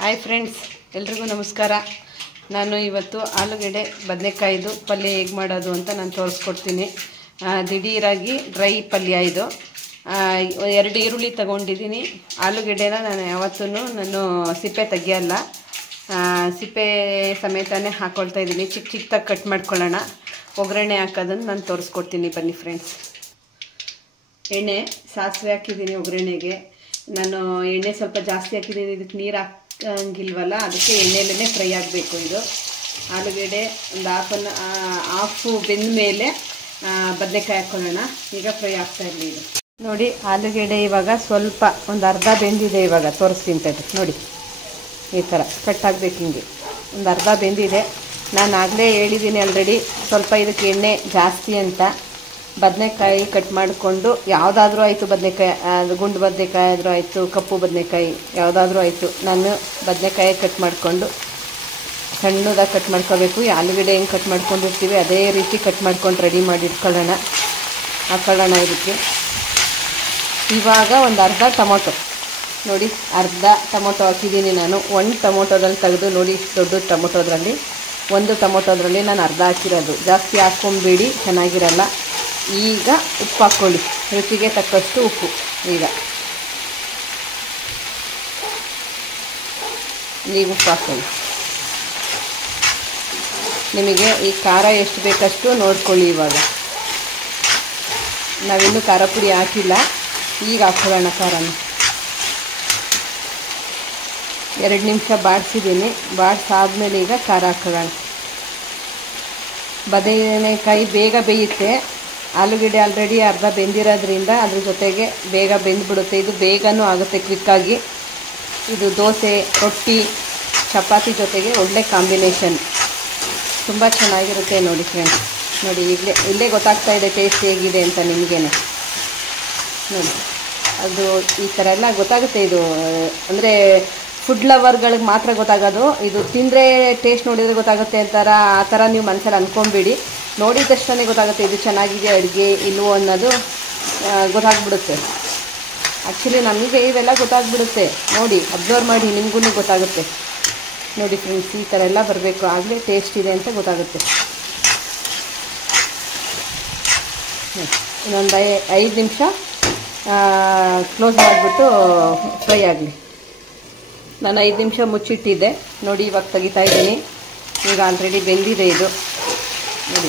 Hi friends, ಎಲ್ರಿಗೂ ನಮಸ್ಕಾರ. ನಾನು ಇವತ್ತು ಆಲೂಗಡ್ಡೆ ಬದನೆಕಾಯಿದು ಪಲ್ಯ ಹೇಗೆ ಮಾಡೋದು ಅಂತ ನಾನು ತೋರಿಸ್ಕೊಡ್ತೀನಿ. ದಿಢೀರಾಗಿ ಡ್ರೈ ಪಲ್ಯ ಇದು. 2 ಈರುಳ್ಳಿ ತೊಗೊಂಡಿದ್ದೀನಿ. ಆಲೂಗಡ್ಡೆನ ನಾನು ಯಾವತ್ತೂ ಸಿಪ್ಪೆ ತೆಗಿಯಲ್ಲ, ಸಿಪ್ಪೆ ಸಮೇತನೇ ಹಾಕ್ಕೊಳ್ತಾ ಇದ್ದೀನಿ. ಚಿಕ್ಕದಾಗಿ ಕಟ್ ಮಾಡ್ಕೊಳ್ಳೋಣ. ಒಗ್ಗರಣೆ ಹಾಕೋದನ್ನು ನಾನು ತೋರಿಸ್ಕೊಡ್ತೀನಿ, ಬನ್ನಿ ಫ್ರೆಂಡ್ಸ್. ಎಣ್ಣೆ ಸಾಸಿವೆ ಹಾಕಿದ್ದೀನಿ ಒಗ್ಗರಣೆಗೆ. ನಾನು ಎಣ್ಣೆ ಸ್ವಲ್ಪ ಜಾಸ್ತಿ ಹಾಕಿದ್ದೀನಿ, ಇದಕ್ಕೆ ನೀರು ಹಾಕಂಗಿಲ್ವಲ್ಲ, ಅದಕ್ಕೆ ಎಣ್ಣೆಯಲ್ಲೇ ಫ್ರೈ ಆಗಬೇಕು. ಇದು ಆಲೂಗಡ್ಡೆ ಒಂದು ಹಾಫು ಬೆಂದ ಮೇಲೆ ಬದನೆಕಾಯಿ ಹಾಕ್ಕೊಳ್ಳೋಣ. ಈಗ ಫ್ರೈ ಆಗ್ತಾ ಇರಲಿ. ಇದು ನೋಡಿ, ಆಲೂಗಡ್ಡೆ ಇವಾಗ ಸ್ವಲ್ಪ ಒಂದು ಅರ್ಧ ಬೆಂದಿದೆ. ಇವಾಗ ತೋರಿಸ್ತೀನಿ ತಡಿ. ನೋಡಿ, ಈ ಥರ ಕಟ್ ಆಗಬೇಕು. ಹಿಂಗೆ ಒಂದು ಅರ್ಧ ಬೆಂದಿದೆ. ನಾನು ಆಗಲೇ ಹೇಳಿದ್ದೀನಿ ಆಲ್ರೆಡಿ, ಸ್ವಲ್ಪ ಇದಕ್ಕೆ ಎಣ್ಣೆ ಜಾಸ್ತಿ ಅಂತ. ಬದನೆಕಾಯಿ ಕಟ್ ಮಾಡಿಕೊಂಡು, ಯಾವುದಾದ್ರೂ ಆಯಿತು, ಬದನೆಕಾಯಿ ಅದು ಗುಂಡು ಬದನೆಕಾಯಿ ಆದರೂ ಆಯಿತು, ಕಪ್ಪು ಬದನೆಕಾಯಿ ಯಾವುದಾದ್ರೂ ಆಯಿತು, ನಾನು ಬದನೆಕಾಯಿ ಕಟ್ ಮಾಡಿಕೊಂಡು ಸಣ್ಣದಾಗಿ ಕಟ್ ಮಾಡ್ಕೋಬೇಕು. ಆಲೂಗಡ್ಡೆ ಹೆಂಗೆ ಕಟ್ ಮಾಡ್ಕೊಂಡಿರ್ತೀವಿ ಅದೇ ರೀತಿ ಕಟ್ ಮಾಡ್ಕೊಂಡು ರೆಡಿ ಮಾಡಿ ಇಟ್ಕೊಳ್ಳೋಣ. ಹಾಕೊಳ್ಳೋಣ ಇದಕ್ಕೆ. ಇವಾಗ ಒಂದು ಅರ್ಧ ಟೊಮೊಟೊ, ನೋಡಿ ಅರ್ಧ ಟೊಮೊಟೊ ಹಾಕಿದ್ದೀನಿ ನಾನು. ಒಂದು ಟೊಮೊಟೊದಲ್ಲಿ ತೆಗೆದು ನೋಡಿ, ದೊಡ್ಡ ಟೊಮೊಟೊದ್ರಲ್ಲಿ ಒಂದು ಟೊಮೊಟೊದ್ರಲ್ಲಿ ನಾನು ಅರ್ಧ ಹಾಕಿರೋದು. ಜಾಸ್ತಿ ಹಾಕ್ಕೊಂಬೇಡಿ, ಚೆನ್ನಾಗಿರಲ್ಲ. ಈಗ ಉಪ್ಪು ಹಾಕ್ಕೊಳ್ಳಿ, ರುಚಿಗೆ ತಕ್ಕಷ್ಟು ಉಪ್ಪು. ಈಗ ಉಪ್ಪು ಹಾಕ್ಕೊಳ್ಳಿ. ನಿಮಗೆ ಈ ಖಾರ ಎಷ್ಟು ಬೇಕಷ್ಟು ನೋಡ್ಕೊಳ್ಳಿ. ಇವಾಗ ನಾವಿನ್ನೂ ಖಾರ ಪುಡಿ ಹಾಕಿಲ್ಲ, ಈಗ ಹಾಕ್ಕೊಳ್ಳೋಣ ಖಾರನ. 2 ನಿಮಿಷ ಬಾಡಿಸಿದ್ದೀನಿ. ಬಾಡಿಸಾದ್ಮೇಲೆ ಈಗ ಖಾರ ಹಾಕ್ಕೊಳ್ಳೋಣ. ಬದನೆಕಾಯಿ ಬೇಗ ಬೇಯುತ್ತೆ. ಆಲೂಗಡ್ಡೆ ಆಲ್ರೆಡಿ ಅರ್ಧ ಬೆಂದಿರೋದ್ರಿಂದ ಅದ್ರ ಜೊತೆಗೆ ಬೇಗ ಬೆಂದುಬಿಡುತ್ತೆ. ಇದು ಬೇಗನೂ ಆಗುತ್ತೆ, ಕ್ವಿಕ್ಕಾಗಿ. ಇದು ದೋಸೆ, ರೊಟ್ಟಿ, ಚಪಾತಿ ಜೊತೆಗೆ ಒಳ್ಳೆ ಕಾಂಬಿನೇಷನ್, ತುಂಬ ಚೆನ್ನಾಗಿರುತ್ತೆ. ನೋಡಿ ಫ್ರೆಂಡ್ಸ್, ನೋಡಿ ಇಲ್ಲೇ ಗೊತ್ತಾಗ್ತಾ ಇದೆ ಟೇಸ್ಟ್ ಹೇಗಿದೆ ಅಂತ ನಿಮಗೇನೆ. ನೋಡಿ, ಅದು ಈ ಥರ ಎಲ್ಲ ಗೊತ್ತಾಗುತ್ತೆ. ಇದು ಅಂದರೆ ಫುಡ್ ಲವರ್ಗಳಿಗೆ ಮಾತ್ರ ಗೊತ್ತಾಗೋದು. ಇದು ತಿಂದರೆ ಟೇಸ್ಟ್ ನೋಡಿದರೆ ಗೊತ್ತಾಗುತ್ತೆ ಅಂತಾರ, ಆ ಥರ ನೀವು ಮನಸ್ಸಲ್ಲಿ ಅಂದ್ಕೊಂಬಿಡಿ. ನೋಡಿದ ತಕ್ಷಣ ಗೊತ್ತಾಗುತ್ತೆ ಇದು ಚೆನ್ನಾಗಿದೆ ಅಡುಗೆ ಇಲ್ವೋ ಅನ್ನೋದು ಗೊತ್ತಾಗ್ಬಿಡುತ್ತೆ. ಆ್ಯಕ್ಚುಲಿ ನಮಗೆ ಇವೆಲ್ಲ ಗೊತ್ತಾಗ್ಬಿಡುತ್ತೆ. ನೋಡಿ, ಅಬ್ಸರ್ವ್ ಮಾಡಿ, ನಿಮಗೂ ಗೊತ್ತಾಗುತ್ತೆ. ನೋಡಿ ಫ್ರೆಂಡ್ಸ್, ಈ ಥರ ಎಲ್ಲ ಬರಬೇಕು, ಆಗಲೇ ಟೇಸ್ಟ್ ಇದೆ ಅಂತ ಗೊತ್ತಾಗುತ್ತೆ. ಇನ್ನೊಂದು 5 ನಿಮಿಷ ಕ್ಲೋಸ್ ಮಾಡಿಬಿಟ್ಟು ಫ್ರೈ ಆಗಲಿ. ನಾನು 5 ನಿಮಿಷ ಮುಚ್ಚಿಟ್ಟಿದ್ದೆ. ನೋಡಿ, ಇವಾಗ ತೆಗಿತಾ ಇದ್ದೀನಿ. ಈಗ ಆಲ್ರೆಡಿ ಬೆಂದಿದೆ ಇದು. ನೋಡಿ,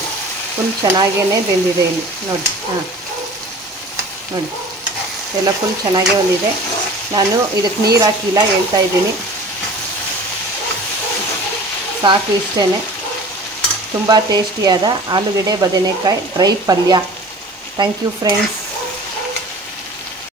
ಫುಲ್ ಚೆನ್ನಾಗೇ ಬೆಂದಿದೆ ಇಲ್ಲಿ. ನೋಡಿ, ನೋಡಿ ಎಲ್ಲ ಫುಲ್ ಚೆನ್ನಾಗೇ ಬಂದಿದೆ. ನಾನು ಇದಕ್ಕೆ ನೀರು ಹಾಕಿಲ್ಲ, ಹೇಳ್ತಾ ಇದ್ದೀನಿ. ಸಾಕು, ಇಷ್ಟೇ. ತುಂಬ ಟೇಸ್ಟಿಯಾದ ಆಲೂಗಡ್ಡೆ ಬದನೆಕಾಯಿ ಡ್ರೈ ಪಲ್ಯ. Thank you friends.